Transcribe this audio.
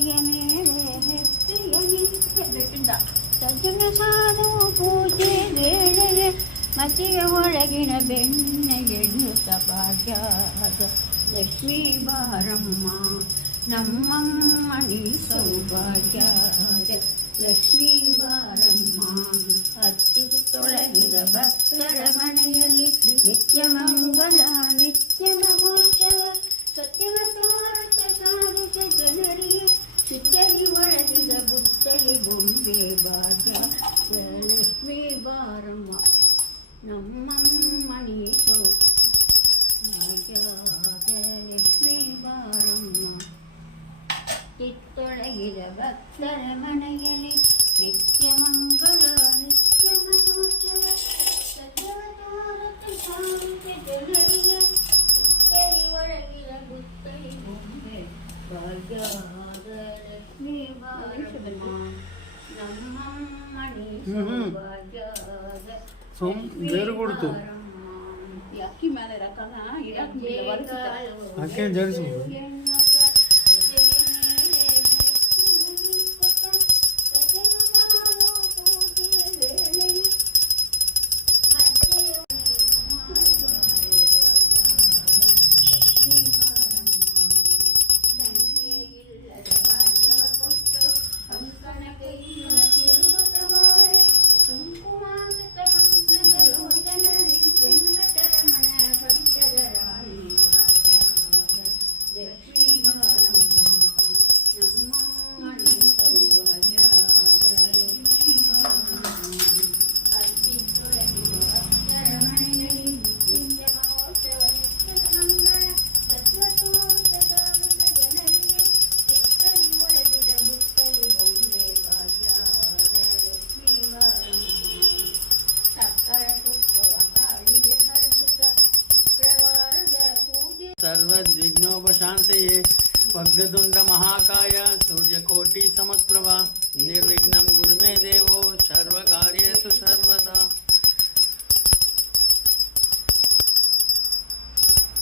ಹೆಜ್ಜೆಯ ಮೇಲೆ ಹೆಜ್ಜೆಯ ನಿಂತ ಸಜ್ಜನ ಸಾಧು ಪೂಜೆ ವೇಳೆಗೆ ಮತಿಯ ಒಳಗಿನ ಬೆಣ್ಣೆಗೆಣ್ಣುತ್ತ ಭಾಗ್ಯದ ಲಕ್ಷ್ಮೀ ಬಾರಮ್ಮ ನಮ್ಮಮ್ಮಣಿ ಸೌಭಾಗ್ಯದ ಲಕ್ಷ್ಮೀ ಬಾರಮ್ಮ. ಹತ್ತಿ ತೊಳಗಿದ ಭಕ್ತರ ಮನೆಯಲ್ಲಿ ನಿತ್ಯ ಮಂಗಲ ನಿತ್ಯ ಮಹೋತ್ಸವ ಸತ್ಯವ ತೋರತ ಸಾಧಿಸ ಜನರಿಗೆ ಚಿತ್ತಲಿ ಒಳಗಿದ ಬುತ್ತಲಿ ಬೊಂಬೆ ಭಾಗ್ಯ ಲಕ್ಷ್ಮೀ ಬಾರಮ್ಮ ನಮ್ಮಮ್ಮಣಿ ಸೌಭಾಗ್ಯದ ಲಕ್ಷ್ಮೀ ಬಾರಮ್ಮ. ತಿತ್ತೊಳಗಿದ ಭಕ್ತರ ಮನೆಯಲ್ಲಿ ನಿತ್ಯ ಮಂಗಳ ನಿತ್ಯ ಮಹೋತ್ಸವ ಸತ್ಯವ ತೋರತ ಸಾಧಿಸ ಜನರಿಗೆ ಚಿತ್ತಲಿ ಒಳಗಿದ ಬುತ್ತಲಿ ಬೊಂಬೆ ಭಾಗ್ಯದ ಲಕ್ಷ್ಮೀ ಬಾರಮ್ಮ ನಮ್ಮಮ್ಮಣಿ ಸೌಭಾಗ್ಯದ ಬೇರೆ ಕೊಡ್ತು ಅಕ್ಕಿ ಮೇಲೆ ರಕಲ್ಲ ಅಕ್ಕಿ ಜಡಿಸ್ಬೋದು. सर्वविघ्नोपशान्तये वक्रतुण्ड महाकाय सूर्यकोटि समप्रभा निर्विघ्नं गुरु मे देवो सर्वकार्येषु सर्वदा।